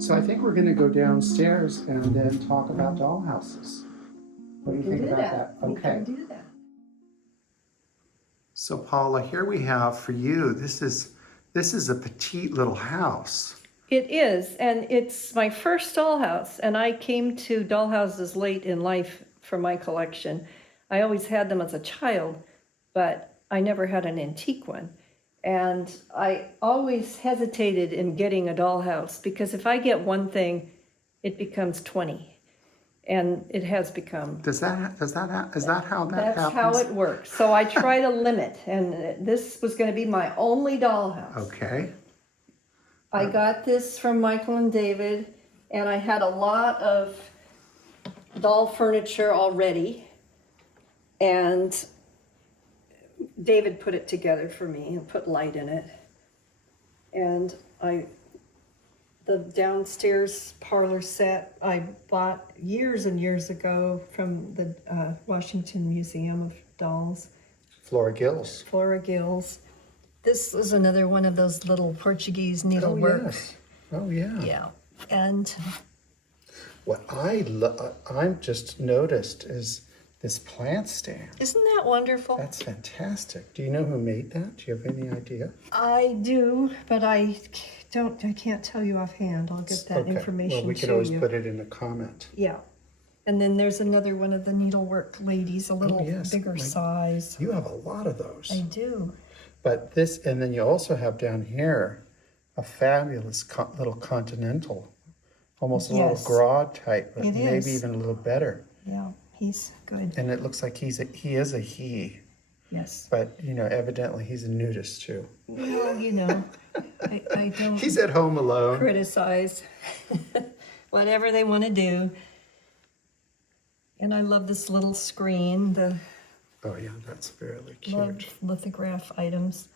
So I think we're going to go downstairs and then talk about dollhouses. What do you think about that? Okay. We can do that. So Paula, here we have for you, this is a petite little house. It is, and it's my first dollhouse, and I came to dollhouses late in life for my collection. I always had them as a child, but I never had an antique one. And I always hesitated in getting a dollhouse because if I get one thing, it becomes 20. And it has become. Is that how that happens? That's how it works. So I try to limit, and this was going to be my only dollhouse. Okay. I got this from Michael and David, and I had a lot of doll furniture already, and David put it together for me and put light in it. And the downstairs parlor set I bought years and years ago from the Washington Museum of Dolls. Flora Gills. Flora Gills. This is another one of those little Portuguese needlework. Oh, yes. Oh, yeah. Yeah. And What I just noticed is this plant stand. isn't that wonderful? That's fantastic. Do you know who made that? Do you have any idea? I do, but I can't tell you offhand. I'll get that information Well, we to could always you. put it in a comment. Yeah. And then there's another one of the needlework ladies, a little yes. bigger size. You have a lot of those. I do. But this, and then you also have down here a fabulous little continental, almost a little Yes. garage type, but It maybe is. even a little better. Yeah, he's good. And it looks like he is a he, Yes. but evidently he's a nudist too. Well, I don't He's at home alone. criticize whatever they want to do. And I love this little screen, the Oh yeah, that's fairly cute. love lithograph items.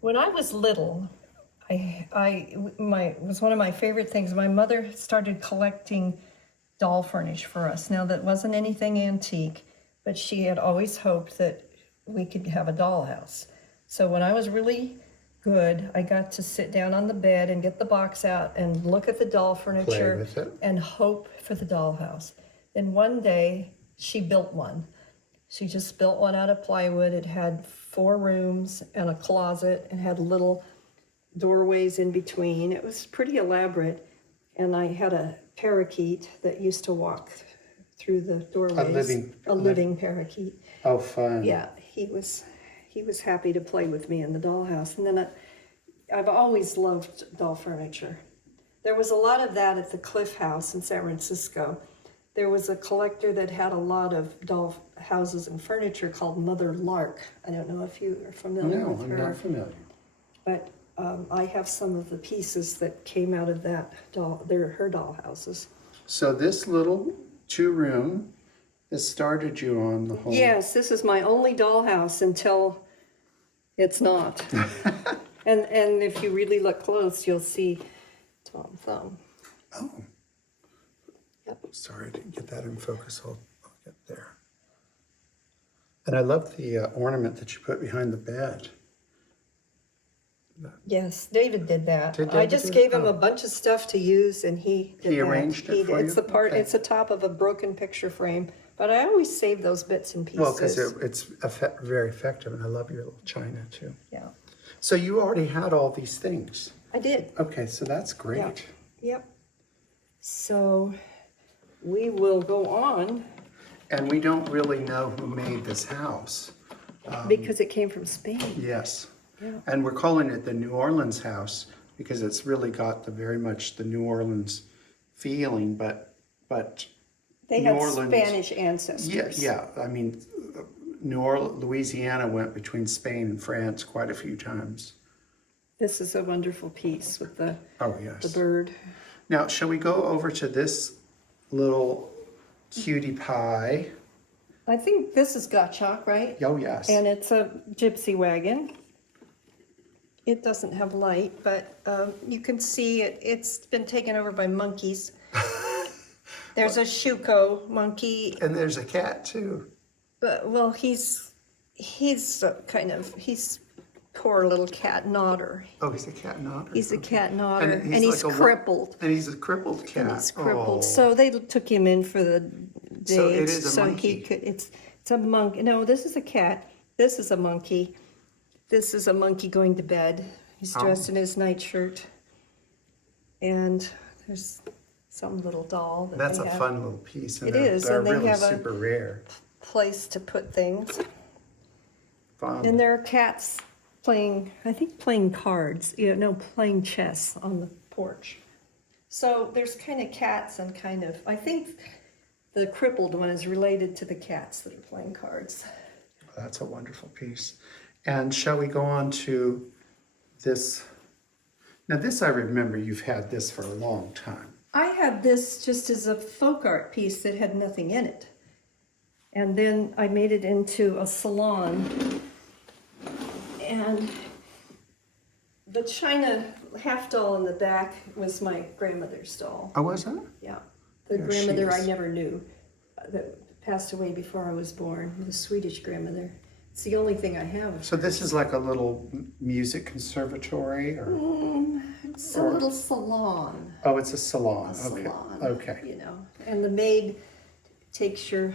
When I was little, was one of my favorite things. My mother started collecting doll furniture for us. Now that wasn't anything antique, but she had always hoped that we could have a dollhouse. So when I was really good, I got to sit down on the bed and get the box out and look at the doll furniture with it. and hope for the dollhouse. Then one day she built one. She just built one out of plywood. It had 4 rooms and a closet and had little doorways in between. It was pretty elaborate. And I had a parakeet that used to walk through the doorways. A living parakeet. Oh, fun. Yeah, he was happy to play with me in the dollhouse. And then I've always loved doll furniture. There was a lot of that at the Cliff House in San Francisco. There was a collector that had a lot of doll houses and furniture called Mother Lark. I don't know if you are familiar with her. No, I'm not familiar. But I have some of the pieces that came out of that her doll houses. So this little 2-room, this started you on the whole. Yes, this is my only dollhouse until it's not. and if you really look close, you'll see Tom Thumb. Oh. Yep. Sorry, I didn't get that in focus. I'll get there. And I love the ornament that you put behind the bed. Yes, David did that. Did I David just do gave that? him Oh. a bunch of stuff to use, and he did He that. arranged it for It's you? the part. Okay. It's the top of a broken picture frame. But I always save those bits and pieces. Well, because it's very effective, and I love your little china too. Yeah, So you already had all these things. I did. Okay, so that's great. Yeah. Yep. So we will go on And we don't really know who made this house. because it came from Spain. Yes. Yeah. And we're calling it the New Orleans house because it's really got very much the New Orleans feeling, but They New had Orleans- Spanish ancestors. yeah. I mean, Louisiana went between Spain and France quite a few times. This is a wonderful piece with the Oh, yes. the bird. Now, shall we go over to this little cutie pie? I think this is Gottschalk, right? Oh, yes. And it's a gypsy wagon. It doesn't have light, but you can see it's been taken over by monkeys. There's a Shuko monkey, And there's a cat, too. but well, he's poor little cat Nodder. Oh, he's a cat nodder. He's a cat Nodder, and he's he's like crippled. And he's a crippled cat. And he's crippled. Oh. So they took him in for the day. So it is a so monkey. he could. It's a monkey. No, this is a cat. This is a monkey. This is a monkey going to bed. He's dressed in his nightshirt. And there's some little doll that That's they a have. fun little piece. And It they're, is, They're and they really have a- super rare. Place to put things. Fun. And there are cats playing, I think playing cards, playing chess on the porch. So there's kind of cats and kind of, I think the crippled one is related to the cats that are playing cards. That's a wonderful piece. And shall we go on to this? Now this, I remember you've had this for a long time. I had this just as a folk art piece that had nothing in it. And then I made it into a salon. And the china half doll in the back was my grandmother's doll. Oh, was that? Yeah. The There grandmother she I is. never knew that passed away before I was born, the Swedish grandmother. It's the only thing I have. So this is like a little music conservatory, or It's a little salon. oh, it's a salon. A salon. Okay. And the maid takes your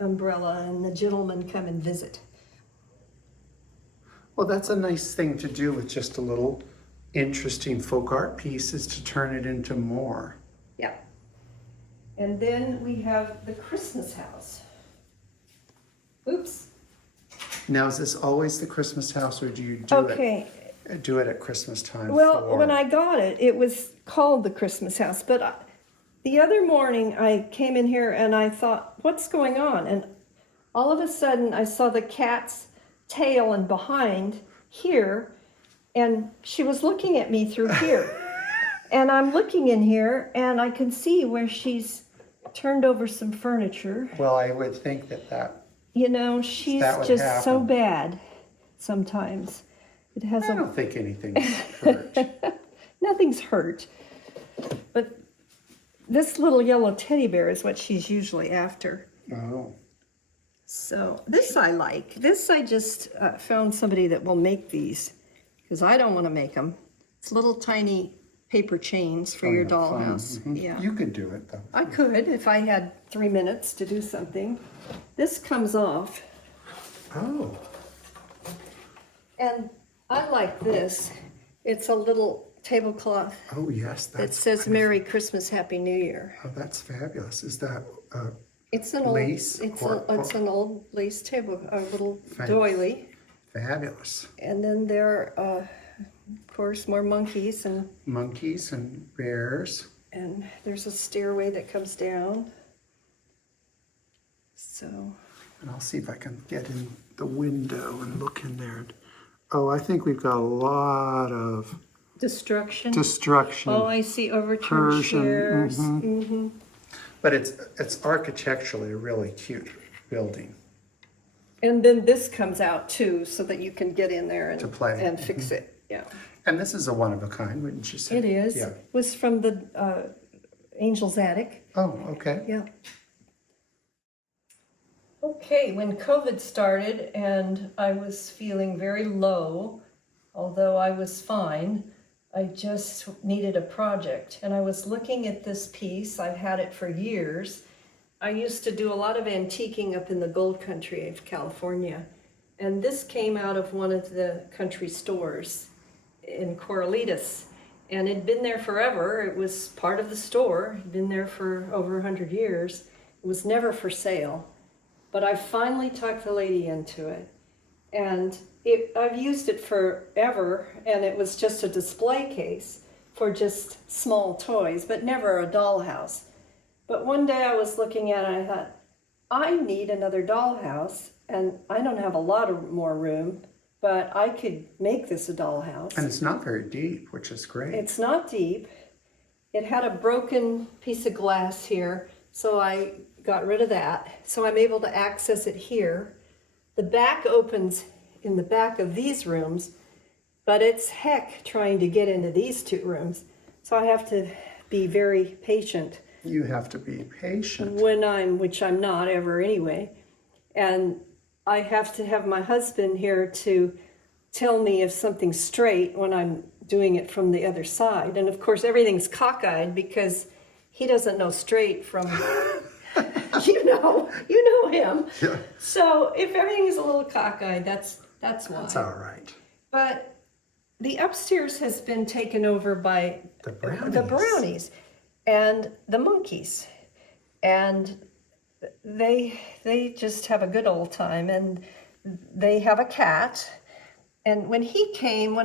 umbrella and the gentlemen come and visit. Well, that's a nice thing to do with just a little interesting folk art piece, is to turn it into more. Yeah. And then we have the Christmas house. Oops. Now, is this always the Christmas house, or do you do it at Christmas time? Well, when I got it, it was called the Christmas house. But the other morning I came in here and I thought, what's going on? And all of a sudden I saw the cat's tail and behind here, and she was looking at me through here. And I'm looking in here and I can see where she's turned over some furniture. Well, I would think that She's That would just so happen. bad sometimes. It has I don't think anything's hurt. nothing's hurt. But this little yellow teddy bear is what she's usually after. Oh. So this I like. This I just found somebody that will make these, because I don't want to make them. It's little tiny paper chains for your dollhouse. Mhm. Yeah. You could do it, though. I could if I had 3 minutes to do something. This comes off, Oh. and I like this. It's a little tablecloth Oh, yes. that says Merry Christmas, Happy New Year. Oh, that's fabulous. Is that It's an old, lace? it's an old lace table, a little Fabulous. doily. Fabulous. And then there are, of course, more monkeys, Monkeys and bears. and there's a stairway that comes down. So, And I'll see if I can get in the window and look in there. Oh, I think we've got a lot of destruction. destruction. Oh, I see overturned Persian, chairs. But it's architecturally a really cute building. And then this comes out too, so that you can get in there and, To play. and fix it. Yeah, And this is a one of a kind, wouldn't you say? it is. Yeah. Was from the Angel's Attic. Oh, okay. Yeah. Okay, when COVID started and I was feeling very low, although I was fine, I just needed a project. And I was looking at this piece. I've had it for years. I used to do a lot of antiquing up in the gold country of California. And this came out of one of the country stores in Corralitos. And it'd been there forever. It was part of the store. It'd been there for over 100 years. It was never for sale. But I finally talked the lady into it. And I've used it forever, and it was just a display case for just small toys, but never a dollhouse. But one day I was looking at it and I thought, I need another dollhouse, and I don't have a lot of more room, but I could make this a dollhouse. And it's not very deep, which is great. It's not deep. It had a broken piece of glass here, so I got rid of that. So I'm able to access it here. The back opens in the back of these rooms, but it's heck trying to get into these two rooms. So I have to be very patient You have to be patient. which I'm not ever anyway. And I have to have my husband here to tell me if something's straight when I'm doing it from the other side. And of course, everything's cockeyed because he doesn't know straight from, you know him. Yeah. So if everything is a little cockeyed, that's why. That's all right. But the upstairs has been taken over by The brownies and the monkeys. And they just have a good old time. And they have a cat. And when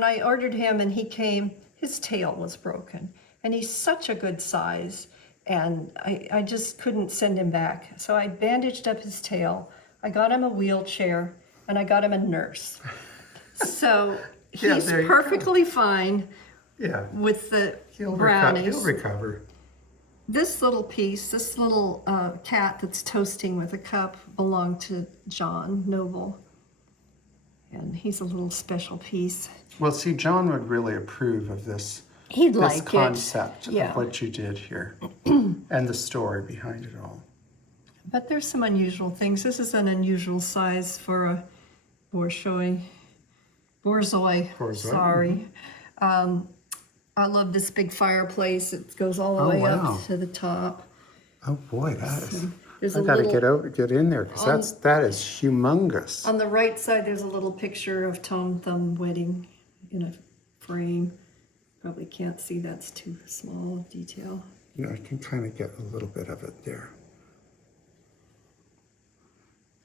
I ordered him and he came, his tail was broken. And he's such a good size. And I just couldn't send him back. So I bandaged up his tail. I got him a wheelchair and I got him a nurse. So Yeah, he's there you perfectly fine Yeah. with the He'll brownies. recover. This little piece, this little cat that's toasting with a cup belonged to John Noble. And he's a little special piece. Well, see, John would really approve of this. He'd This like it. concept Yeah. of what you did here and the story behind it all. But there's some unusual things. This is an unusual size for a borzoi. Borzoi. Sorry. I love this big fireplace. It goes all the Oh, way wow. up to the top. Oh boy, that is. There's I a got to little, get in there because that is humongous. on the right side, there's a little picture of Tom Thumb wedding in a frame. Probably can't see, that's too small of detail. You know, I can kind of get a little bit of it there.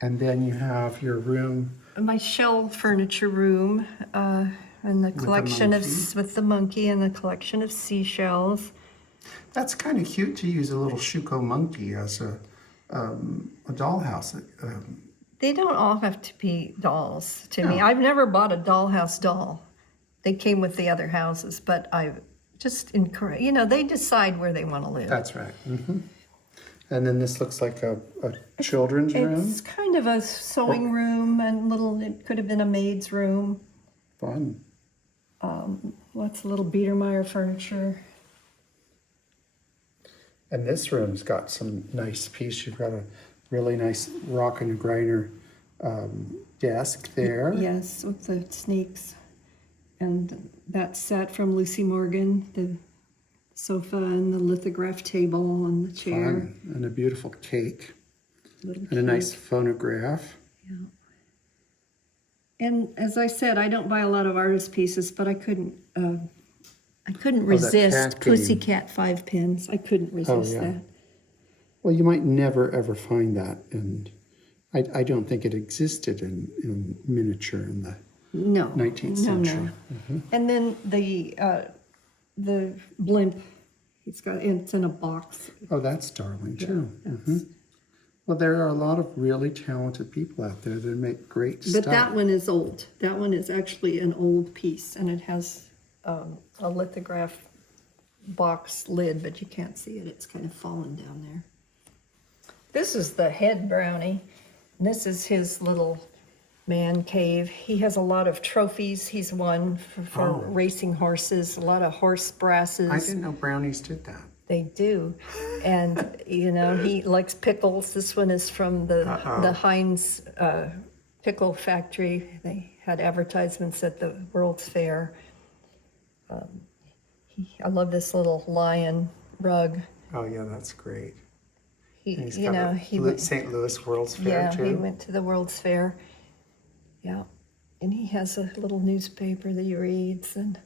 And then you have your room. My shell furniture room, and the collection with the monkey and the collection of seashells. That's kind of cute to use a little Shuko monkey as a dollhouse. They don't all have to be dolls to me. I've never bought a dollhouse doll. They came with the other houses, but I just encourage, they decide where they want to live. That's right. Mm-hmm. And then this looks like a children's room. It's kind of a sewing room and it could have been a maid's room. Fun. Lots of little Biedermeier furniture. And this room's got some nice piece. You've got a really nice rock and grinder desk there. Yes, with the snakes. And that set from Lucy Morgan, the sofa and the lithograph table and the chair. Fun. And a beautiful cake. Little And a nice phonograph. Yeah. And as I said, I don't buy a lot of artist pieces, but I couldn't resist cat game. Pussycat 5 pins. I couldn't resist that. Well, you might never ever find that, and I don't think it existed in miniature in the No, 19th no, century. no. And then the blimp, it's in a box. Oh, that's darling too. That's- Well, there are a lot of really talented people out there that make great But stuff. that one is old. That one is actually an old piece, and it has a lithograph box lid, but you can't see it. It's kind of fallen down there. This is the head brownie, and this is his little man cave. He has a lot of trophies he's won for racing horses, a lot of horse brasses. I didn't know brownies did that. They do. And, he likes pickles. This one is from the Heinz pickle factory. They had advertisements at the World's Fair. I love this little lion rug. Oh yeah, that's great. He, And he's you got know, a he went, St. Louis World's Fair yeah, too. he went to the World's Fair. Yeah. And he has a little newspaper that he reads and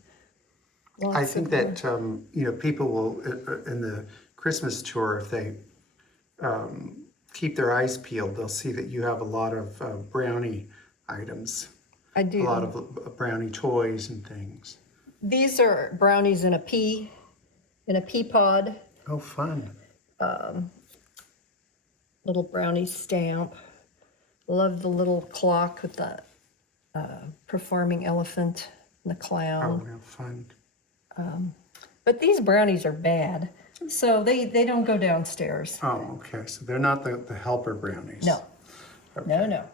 lots I think of that people will in the Christmas tour, if they keep their eyes peeled, they'll see that you have a lot of brownie items, I do. a lot of brownie toys and things. These are brownies in a pea pod. Oh, fun! Little brownie stamp. Love the little clock with the performing elephant and the Oh, clown. real fun! But these brownies are bad, so they don't go downstairs. Oh, okay. So they're not the helper brownies. No, no.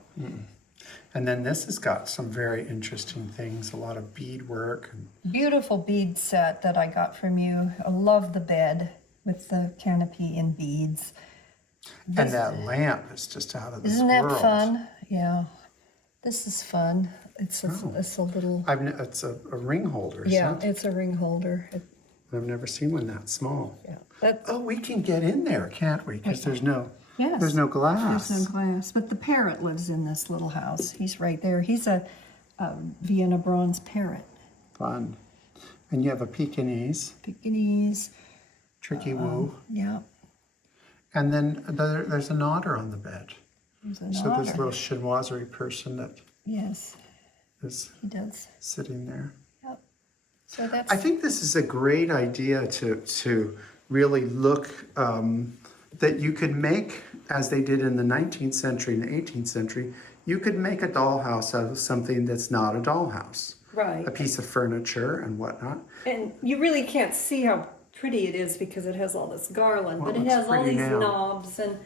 And then this has got some very interesting things. A lot of beadwork. Beautiful bead set that I got from you. I love the bed with the canopy and beads. And that lamp is just out of this Isn't that world. fun? Yeah. This is fun. It's a little. It's a ring holder. Yeah, Isn't it? it's a ring holder. I've never seen one that small. Yeah. Oh, we can get in there, can't we? Because there's no glass. There's no glass. But the parrot lives in this little house. He's right there. He's a Vienna bronze parrot. Fun. And you have a Pekingese. Pekingese. Tricky woo. Yeah. And then there's an otter on the bed. There's an So otter. there's a little chinoiserie person that Yes, is he does. sitting there. Yep. So that's. I think this is a great idea to really look that you could make, as they did in the 19th century and the 18th century, you could make a dollhouse out of something that's not a dollhouse. Right. A piece of furniture and whatnot. And you really can't see how pretty it is because it has all this garland, Well, but it it's has all pretty these now. knobs and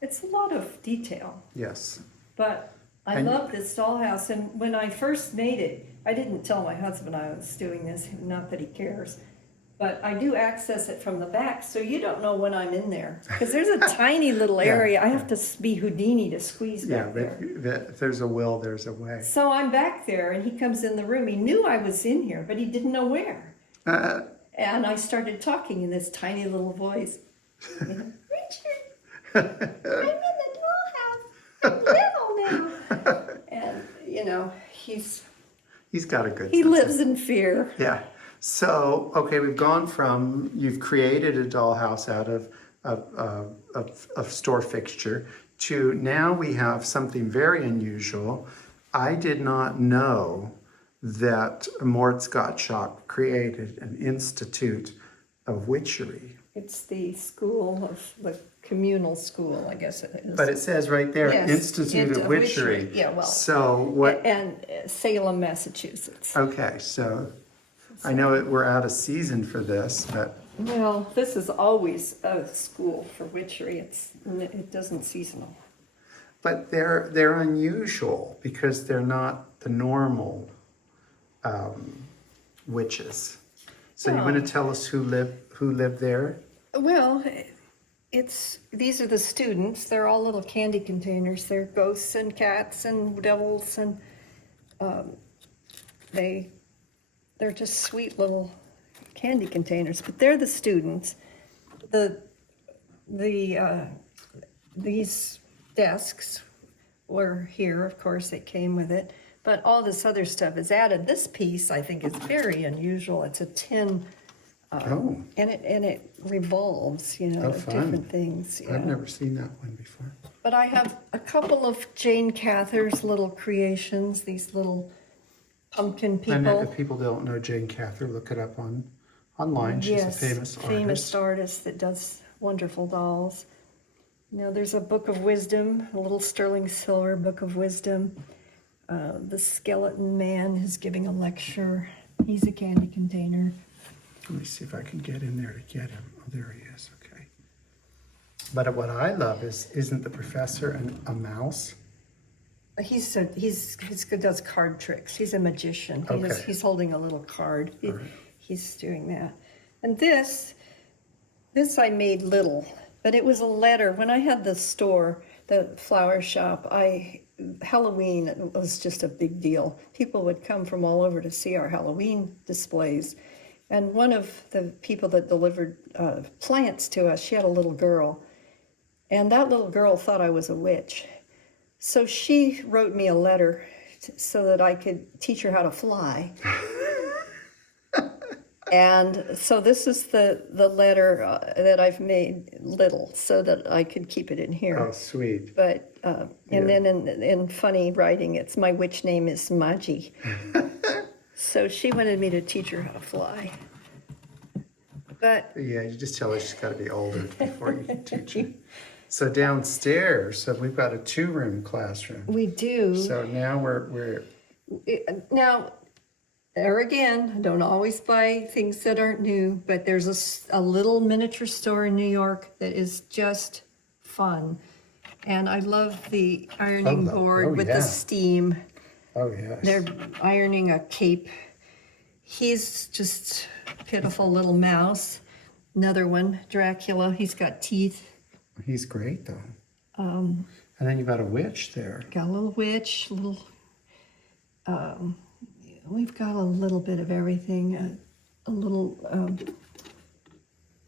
it's a lot of detail. Yes. But I love this dollhouse, and when I first made it, I didn't tell my husband I was doing this, not that he cares, but I do access it from the back, so you don't know when I'm in there. Because there's a tiny little area, I have to be Houdini to squeeze back there. If there's a will, there's a way. So I'm back there, and he comes in the room. He knew I was in here, but he didn't know where. And I started talking in this tiny little voice. You know, Richard, I'm in the dollhouse. I'm little now. And, you know, he's got a good he sense lives in fear. Yeah. So, okay, we've gone from, you've created a dollhouse out of a store fixture to now we have something very unusual. I did not know that Mort Gottschalk created an institute of witchery. It's the school of the communal school, I guess it is. But it says right there, Yes, Institute of Witchery. Yeah, well. So what? And Salem, Massachusetts. Okay, so I know we're out of season for this, but Well, this is always a school for witchery. It doesn't seasonal. but they're unusual because they're not the normal witches. So you want to tell us who lived there? Well, these are the students. They're all little candy containers. They're ghosts and cats and devils, and they're just sweet little candy containers. But they're the students. These desks were here, of course. They came with it. But all this other stuff is added. This piece, I think, is very unusual. It's a tin, and it revolves, you know, Oh, with fun. different things. Yeah. I've never seen that one before. But I have a couple of Jane Cather's little creations. These little pumpkin And people. if people don't know Jane Cather, look it up online. She's Yes, a famous artist. artist that does wonderful dolls. Now there's a Book of Wisdom, a little sterling silver Book of Wisdom. The skeleton man is giving a lecture. He's a candy container. Let me see if I can get in there to get him. Oh, there he is. Okay. But what I love isn't the professor a mouse? He does card tricks. He's a magician. Okay. He's holding a little card. Right. He's doing that. And this I made little, but it was a letter. When I had the store, the flower shop, Halloween was just a big deal. People would come from all over to see our Halloween displays. And one of the people that delivered plants to us, she had a little girl. And that little girl thought I was a witch. So she wrote me a letter so that I could teach her how to fly. And so this is the letter that I've made little so that I could keep it in here. Oh, sweet. But and then in funny writing, it's my witch name is Maji. So she wanted me to teach her how to fly. But Yeah, you just tell her she's got to be older before you can teach her. So downstairs, so we've got a 2-room classroom. we do. So now we're Now, there again, I don't always buy things that aren't new, but there's a little miniature store in New York that is just fun. And I love the ironing board with yeah. the steam. oh yes. They're ironing a cape. He's just pitiful little mouse. Another one, Dracula. He's got teeth. He's great though. And then you've got a witch there. Got a little witch, little we've got a little bit of everything. A little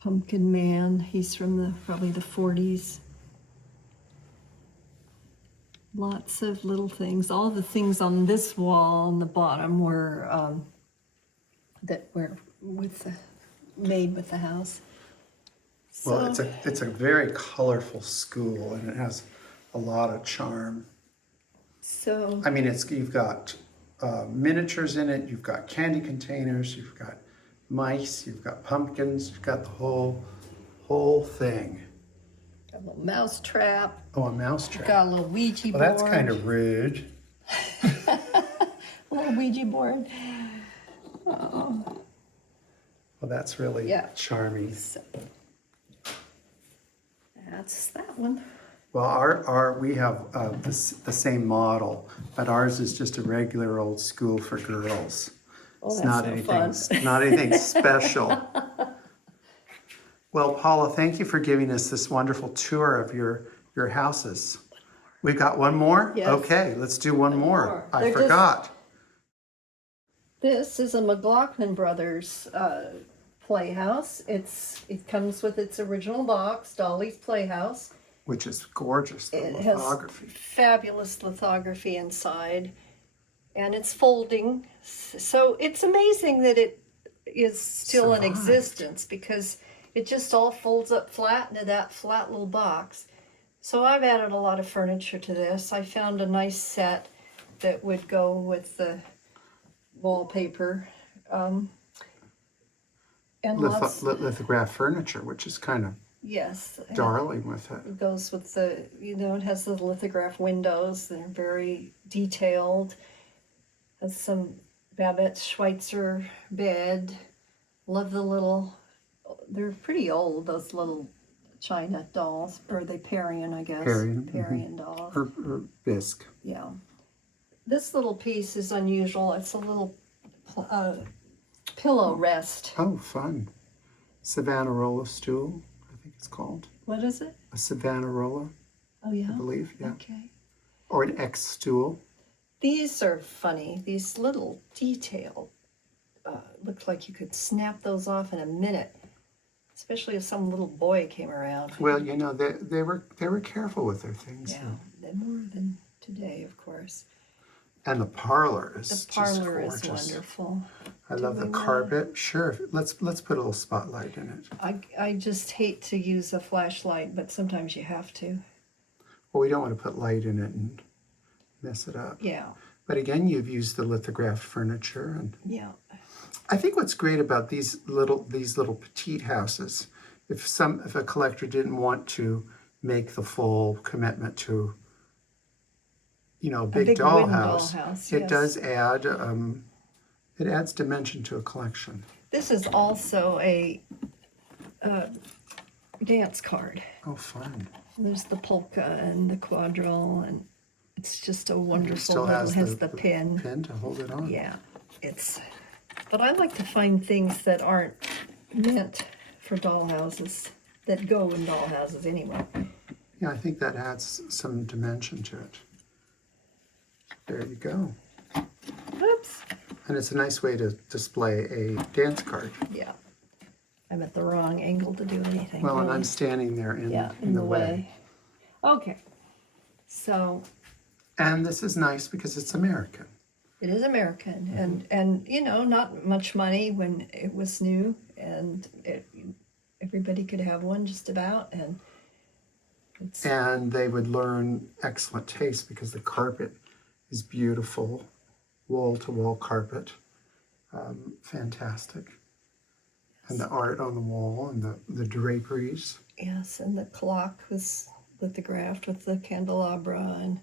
pumpkin man. He's from probably the 40s. Lots of little things. All the things on this wall on the bottom were that were made with the house. Well, So, it's a very colorful school, and it has a lot of charm. so I mean, you've got miniatures in it, you've got candy containers, you've got mice, you've got pumpkins, you've got the whole thing. got a little mouse trap. Oh, a mousetrap. Got a little Ouija Well, board. that's kind of rude. A little Ouija board. Well, that's really Yeah. charming. So, that's that one. Well, we have the same model, but ours is just a regular old school for girls. Oh, It's that's not no anything, fun. not anything special. Well, Paula, thank you for giving us this wonderful tour of your houses. We got one more? Yes. Okay, let's do one more. more. I They're forgot. This is a McLaughlin Brothers playhouse. It comes with its original box, Dolly's Playhouse. Which is gorgeous, the It has lithography. fabulous lithography inside, and it's folding. So it's amazing that it is still in Survived. existence, because it just all folds up flat into that flat little box. So I've added a lot of furniture to this. I found a nice set that would go with the wallpaper. And lots, Lithograph furniture, which is kind of yes. darling with it. It goes with the, it has the lithograph windows. They're very detailed. Has some Babette Schweitzer bed. Love the little, they're pretty old, those little China dolls. Or are they Parian, I guess? Parian, dolls. Or bisque. Yeah. This little piece is unusual. It's a little pillow rest. Oh, fun. Savonarola stool, I think it's called. What is it? A Savonarola, Oh, yeah? I believe, yeah. Okay. Or an X stool. These are funny. These little detail look like you could snap those off in a minute, especially if some little boy came around. Well, they were careful with their things. Yeah, they're more than today, of course. And the parlor is The just parlor is gorgeous. wonderful. I love the carpet. Sure, let's put a little spotlight in it. I just hate to use a flashlight, but sometimes you have to. Well, we don't want to put light in it and mess it up. Yeah, But again, you've used the lithographed furniture, and yeah. I think what's great about these little petite houses, if a collector didn't want to make the full commitment to, a big big wooden dollhouse, dollhouse, it yes. does add it adds dimension to a collection. This is also a dance card. Oh, fun! There's the polka and the quadrille, and it's just a It wonderful still little, has has the pin. pin to hold it on. Yeah, but I like to find things that aren't meant for dollhouses, that go in dollhouses anyway. Yeah, I think that adds some dimension to it. There you go. Oops. And it's a nice way to display a dance card. Yeah. I'm at the wrong angle to do anything. Well, and really. I'm standing there in the way. Okay. So And this is nice because it's American. it is American, and not much money when it was new, and everybody could have one just about, and it's And they would learn excellent taste because the carpet is beautiful, wall-to-wall carpet. Fantastic. And the art on the wall and the draperies. yes, and the clock was lithographed with the candelabra, and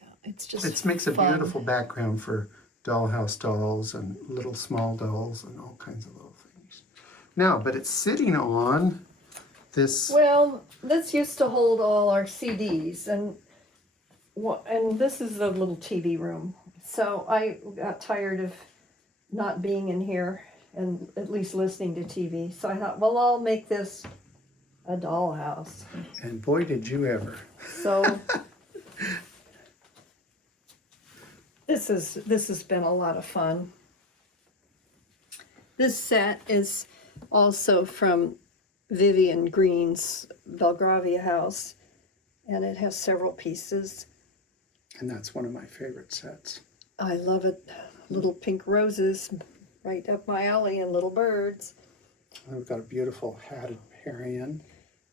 yeah, it's just It makes a fun. beautiful background for dollhouse dolls and little small dolls and all kinds of little things. Now, but it's sitting on this. Well, this used to hold all our CDs, and this is the little TV room. So I got tired of not being in here and at least listening to TV. So I thought, well, I'll make this a dollhouse. And boy, did you ever. So this has been a lot of fun. This set is also from Vivian Green's Belgravia house, and it has several pieces. And that's one of my favorite sets. I love it. Little pink roses, right up my alley, and little birds. I've got a beautiful hatted Parian.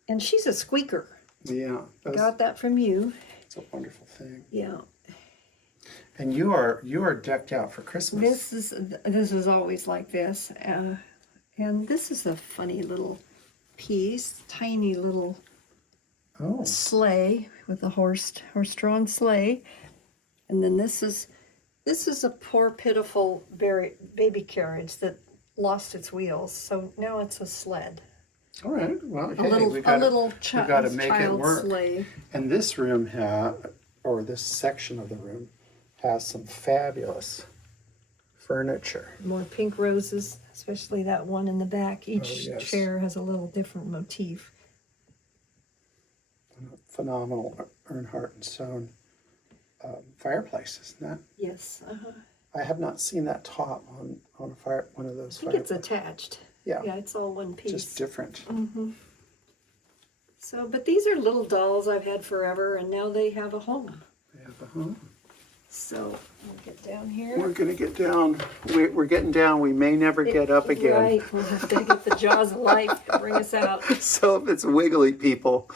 And she's a squeaker. Yeah. Got that from you. It's a wonderful thing. Yeah. And you are decked out for Christmas. This is always like this. And this is a funny little piece, tiny little sleigh with a horse-drawn sleigh. And then this is a poor, pitiful baby carriage that lost its wheels. So now it's a sled. All right. Well, A little child sleigh. And this room or this section of the room has some fabulous furniture. More pink roses, especially that one in the back. Each yes. chair has a little different motif. Phenomenal Earnhardt and Sohn fireplace, isn't that? Yes. I have not seen that top on one of those. I think it's attached. Yeah. Yeah, it's all one piece. Just different. So, but these are little dolls I've had forever, and now they have a home. They have a home. So we'll get down here. We're going to get down. We're getting down. We may never get up again. Right. We'll have to get the jaws of life to bring us out. So if it's wiggly, people.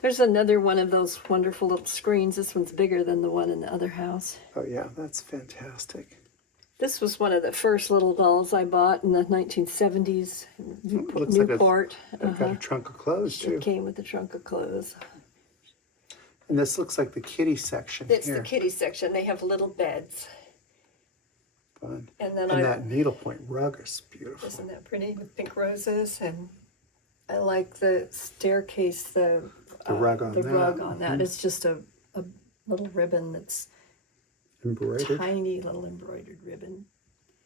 There's another one of those wonderful little screens. This one's bigger than the one in the other house. Oh yeah, that's fantastic. This was one of the first little dolls I bought in the 1970s. Looks Newport. I've got a trunk of clothes too. It came with a trunk of clothes. And this looks like the kitty section It's here. the kitty section. They have little beds. Fun. And then that needlepoint rug is beautiful. Isn't that pretty with pink roses? And I like the staircase, the rug on that. rug on that. It's just a little ribbon that's Embroidered. tiny little embroidered ribbon.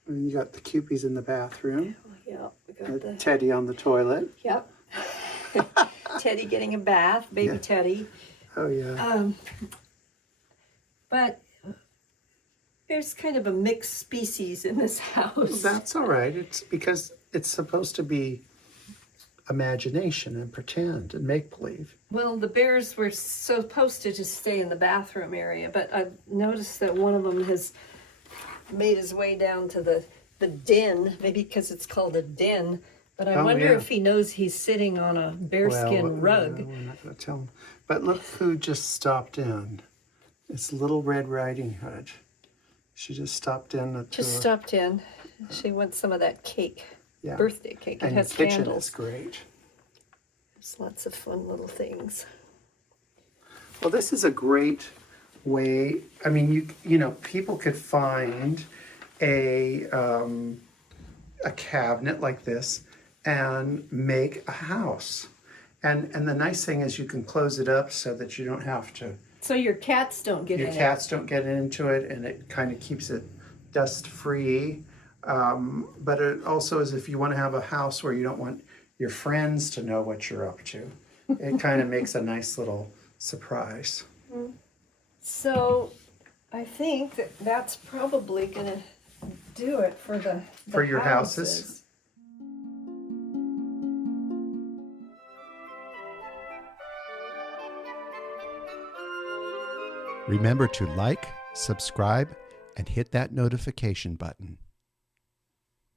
And you got the Cupies in the bathroom. Yeah, we got the Teddy on the toilet. Yep. Teddy getting a bath, baby Yeah. Teddy. Oh yeah. But there's kind of a mixed species in this house. That's all right. It's because it's supposed to be imagination and pretend and make believe. Well, the bears were supposed to just stay in the bathroom area, but I've noticed that one of them has made his way down to the den, maybe because it's called a den. But I wonder if he knows he's sitting on a bearskin rug. No, we're not going to tell him. But look who just stopped in. It's Little Red Riding Hood. She just stopped in. Stopped in. She wants some of that cake. Yeah. Birthday cake. It And has the kitchen candles. is great. There's lots of fun little things. Well, this is a great way. I mean, you know, people could find a cabinet like this and make a house. And the nice thing is you can close it up so that you don't have to. So your cats don't get in Your cats don't get into it, and it kind of keeps it dust free. But it also is if you want to have a house where you don't want your friends to know what you're up to. It kind of makes a nice little surprise. So I think that's probably going to do it for the For your houses. Remember to like, subscribe, and hit that notification button.